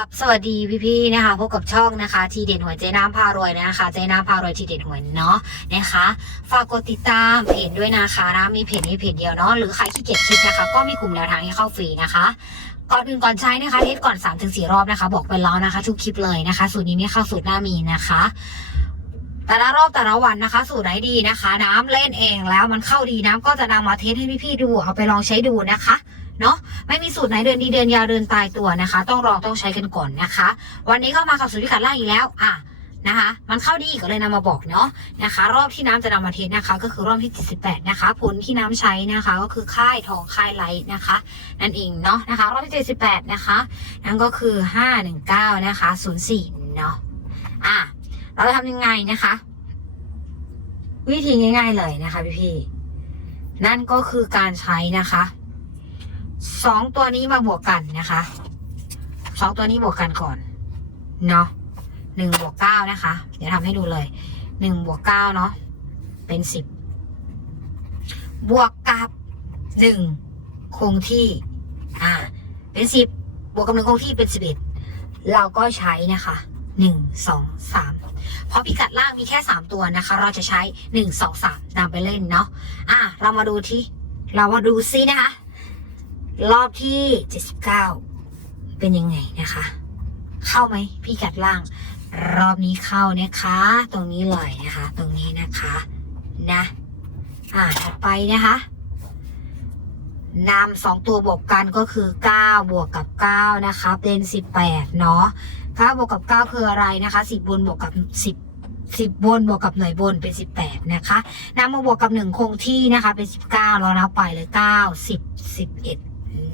บสวัสดีพี่ๆนะคะพบกับช่องนะคะ ทีเด่นหวยเจน้ำพารวยนะคะเจน้ำพารวยทีเด่นหวยเนาะนะคะ ฝากกดติดตามเพจด้วยนะคะนะมีเพจนี้เพจเดียวเนาะหรือใครขี้เกียจคิดนะคะ ก็มีกลุ่มแนวทางให้เข้าฟรีนะคะก่อนอื่นก่อนใช้นะคะเทสก่อน3-4ถึงสรอบนะคะ บอกไปแล้วนะคะ ทุกคลิปเลยนะคะ สูตรนี้ไม่เข้าสูตรหน้ามีนะคะ แต่ละรอบแต่ละวันนะคะ สูตรไหนดีนะคะ น้ำเล่นเองแล้วมันเข้าดีน้ำก็จะนำมาเทสให้พี่ๆดูเอาไปลองใช้ดูนะคะ เนาะ ไม่มีสูตรไหนเดินดีเดินยาวเดินตายตัวนะคะ ต้องลอต้องใช้กันก่อนนะคะ วันนี้เข้ามากับสูตรพิกัดล่างอีกแล้วอะนะคะ มันเข้าดีก็เลยนำมาบอกเนาะนะคะ รอบที่น้ำจะนำมาเทสนะคะ ก็คือรอบที่ 78 นะคะ ผลที่น้ำใช้นะคะ ก็คือค่ายทองค่ายไลท์นะคะ นั่นเองเนาะนะคะ รอบที่ 78 นะคะ นั่นก็คือ 519 นะคะ 04 เนาะอะเราจะทำยังไงนะคะ วิธีง่าย ๆเลยนะคะพี่ๆนั่นก็คือการใช้นะคะ สองตัวนี้มาบวกกันนะคะสองตัวนี้บวกกันก่อนเนาะหนึ่งบวกเก้านะคะ เดี๋ยวทำให้ดูเลยหนึ่งบวกเก้าเนาะเป็นสิบบวกกับหนึ่งคงที่ อ่า เป็นสิบบวกกับหนึ่งคงที่เป็นสิบเอ็ดเราก็ใช้นะคะหนึ่งสองสามเพราะพิกัดล่างมีแค่สามตัวนะคะ เราจะใช้หนึ่งสองสามนำไปเล่นเนาะอะเรามาดูที่ เรามาดูซินะคะ รอบที่ 79 เป็นยังไงนะคะ เข้าไหมพี่กัดล่าง รอบนี้เข้านะคะ ตรงนี้เลยนะคะ ตรงนี้นะคะนะ อ่าถัดไปนะคะนำสองตัวบวกกันก็คือ 9 บวกกับ 9 นะคะ เป็น 18 เนาะ9บวกกับ 9 คืออะไรนะคะ 10 บนบวกกับ 10 10บนบวกกับหน่วยบนเป็น18นะคะนำมาบวกกับ1คงที่นะคะ เป็น19เรานับไปเลย9 10 11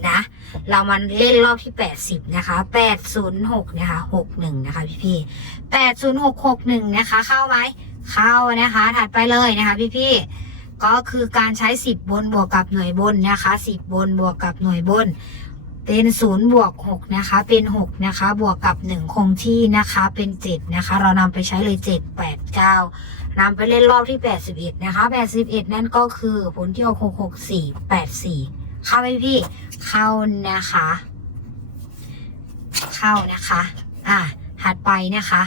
นะ เรามาเล่นรอบที่80นะคะ806นะคะ61นะคะพี่พี่806 61นะคะ เข้าไหมเข้านะคะ ถัดไปเลยนะคะ พี่พี่ก็คือการใช้10บนบวกกับหน่วยบนนะคะ10บนบวกกับหน่วยบน เป็น0บวก6นะคะ เป็น6นะคะ บวกกับ1คงที่นะคะเป็น7นะคะ เรานำไปใช้เลย7 8 9นำไปเล่นรอบที่81นะคะ81นั่นก็คือผลที่ออก6 6 4 8 4 เข้าไหมพี่ เข้านะคะ เข้านะคะ อะถัดไปนะคะ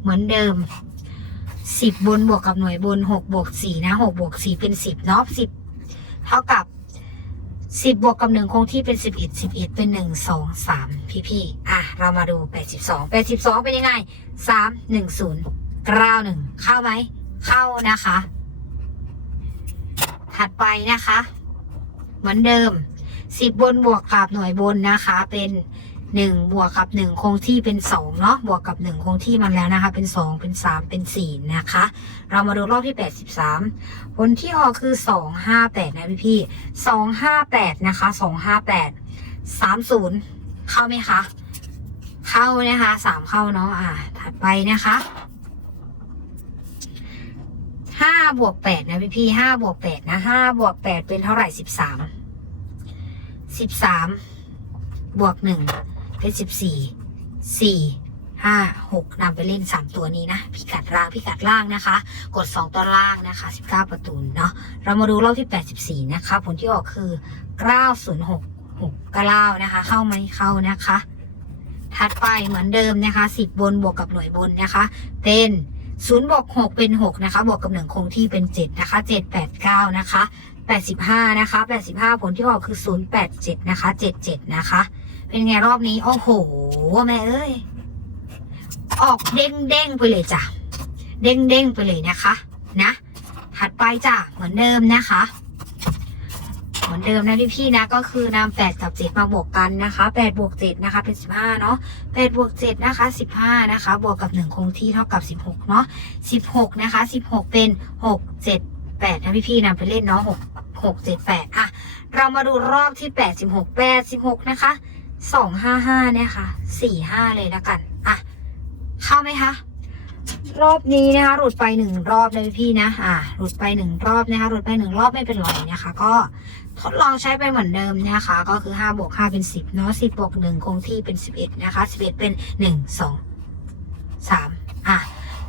เหมือนเดิมสิบบนบวกกับหน่วยบนหกบวกสี่นะหกบวกสี่เป็นสิบเนาะสิบเท่ากับสิบบวกกับหนึ่งคงที่เป็นสิบเอ็ดสิบเอ็ดเป็นหนึ่งสองสามพี่พี่อะ เรามาดูแปดสิบสองแปดสิบสองเป็นยังไงสามหนึ่งศูนย์เก้าหนึ่งเข้าไหม เข้านะคะ ถัดไปนะคะ เหมือนเดิมสิบบนบวกกับหน่วยบนนะคะ เป็นหนึ่งบวกกับหนึ่งคงที่เป็นสองเนาะบวกกับหนึ่งคงที่มันแล้วนะคะ เป็นสองเป็นสามเป็นสี่นะคะ เรามาดูรอบที่แปดสิบสามผลที่ออกคือสองห้าแปดนะพี่พี่สองห้าแปดนะคะสองห้าแปดสามศูนย์เข้าไหมคะ เข้านะคะสามเข้าเนาะอ่าถัดไปนะคะ ห้า บวกแปดนะพี่พี่ห้าบวกแปดนะห้าบวกแปดเป็นเท่าไหร่สิบสามสิบสามบวกหนึ่งเป็นสิบสี่สี่ห้าหกนำไปเล่นสามตัวนี้นะ พิกัดล่างพิกัดล่างนะคะ กดสองตัวล่างนะคะสิบเก้าประตูเนาะเรามาดูรอบที่แปดสิบสี่นะคะ ผลที่ออกคือเก้าศูนย์หกหกเก้านะคะ เข้าไหมเข้านะคะ ถัดไปเหมือนเดิมนะคะสิบบนบวกกับหน่วยบนนะคะ เป็น ศูนย์บวกหกเป็นหกนะคะ บวกกับหนึ่งคงที่เป็นเจ็ดนะคะเจ็ดแปดเก้านะคะแปดสิบห้านะคะแปดสิบห้าผลที่ออกคือศูนย์แปดเจ็ดนะคะเจ็ดเจ็ดนะคะ เป็นไงรอบนี้ โอ้โห แม่เอ้ย ออกเด้งเด้งไปเลยจ้ะ เด้งเด้งไปเลยนะคะ นะ ถัดไปจ้ะ เหมือนเดิมนะคะ มือนเดิมนะพี่พี่ๆนะก็คือนำแปดกับเจ็ดมาบวกกันนะคะแปดบวกเจ็ดนะคะเป็นสิบห้าเนาะแปดบวกเจ็ดนะคะสิบห้านะคะ บวกกับหนึ่งคงที่เท่ากับสิบหกเนาะสิบหกนะคะสิบหกเป็นหกเจ็ดแปดนะพี่พี่ๆนำไปเล่นเนาะหกหกเจ็ดแปดอะเรามาดูรอบที่แปดสิบหกแปดสิบหกนะคะสองห้าห้าเนี่ยค่ะสี่ห้าเลยแล้วกันอะเข้าไหมคะ รอบนี้นะคะ หลุดไปหนึ่งรอบเลยพี่นะ อ่า หลุดไปหนึ่งรอบนะคะ หลุดไปหนึ่งรอบไม่เป็นไรนะคะ ก็ทดลองใช้ไปเหมือนเดิมนะคะ ก็คือห้าบวกห้าเป็นสิบเนาะสิบบวกหนึ่งคงที่เป็นสิบเอ็ดนะคะสิบเอ็ดเป็นหนึ่งสองสามอะ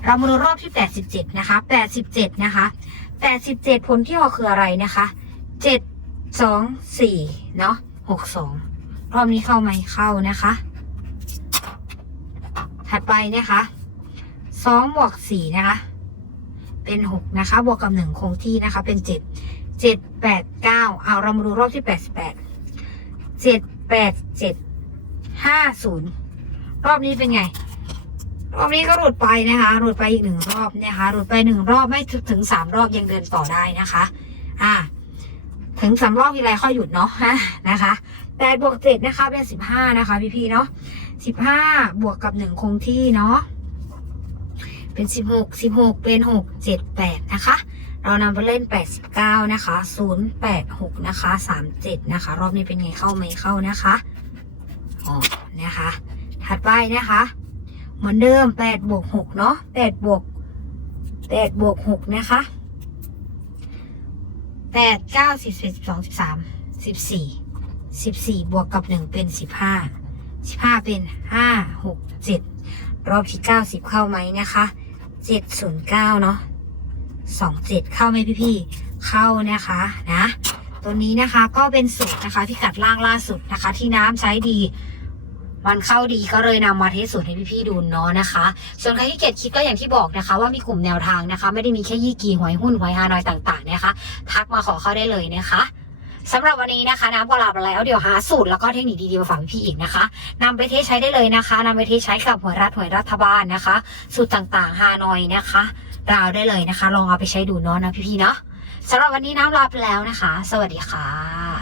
เรามาดูรอบที่แปดสิบเจ็ดนะคะแปดสิบเจ็ดนะคะแปดสิบเจ็ดผลที่ออกคืออะไรนะคะเจ็ดสองสี่เนาะหกสองรอบนี้เข้าไหมเข้านะคะ ถัดไปนะคะ สองบวกสี่นะคะ เป็นหกนะคะ บวกกับหนึ่งคงที่นะคะ เป็นเจ็ดเจ็ดแปดเก้าเอาเรามาดูรอบที่แปดสิบแปดเจ็ดแปดเจ็ดห้าศูนย์รอบนี้เป็นไง รอบนี้ก็หลุดไปนะคะ หลุดไปอีกหนึ่งรอบนะคะ หลุดไปหนึ่งรอบไม่ถึงสามรอบยังเดินต่อได้นะคะ อ่า ถึงสามรอบทีไรค่อยหยุดเนาะนะคะแปดบวกเจ็ดนะคะเป็นสิบห้านะคะ พี่ๆเนาะสิบห้าบวกกับหนึ่งคงที่เนาะ เป็นสิบหกสิบหกเป็นหกเจ็ดแปดนะคะ เรานำไปเล่นแปดสิบเก้านะคะศูนย์แปดหกนะคะสามเจ็ดนะคะ รอบนี้เป็นไงเข้าไหมเข้านะคะอ๋อนะคะ ถัดไปนะคะ เหมือนเดิมแปดบวกหกเนาะแปดบวกแปดบวกหกนะคะแปดเก้าสิบสิบสองสิบสามสิบสี่สิบสี่บวกกับหนึ่งเป็นสิบห้าสิบห้าเป็นห้าหกเจ็ดรอบที่เก้าสิบเข้าไหมนะคะ เจ็ดศูนย์เก้าเนาะสองเจ็ดเข้าไหมพี่พี่เข้านะคะนะ ตัวนี้นะคะก็เป็นสูตรนะคะพิกัดล่างล่าสุดนะคะ ที่น้ำใช้ดี มันเข้าดีก็เลยนำมาเทสสูตรให้พี่ๆดูเนาะนะคะ ส่วนใครที่เกียจคิดก็อย่างที่บอกนะคะ ว่ามีกลุ่มแนวทางนะคะ ไม่ได้มีแค่ยี่กีหวยหุ้นหวยฮานอยต่างๆนะคะ ทักมาขอเข้าได้เลยนะคะ สำหรับวันนี้นะคะน้ำก็ลาไปแล้วเดี๋ยวหาสูตรแล้วก็เทคนิคดีๆมาฝากพี่อีกนะคะนำไปเทสใช้ได้เลยนะคะนำไปเทสใช้กับหวยรัฐหวยรัฐบาลนะคะ สูตรต่างๆฮานอยนะคะราวได้เลยนะคะ ลองเอาไปใช้ดูเนาะนะพี่ๆเนาะสำหรับวันนี้น้ำลาไปแล้วนะคะ สวัสดีค่ะ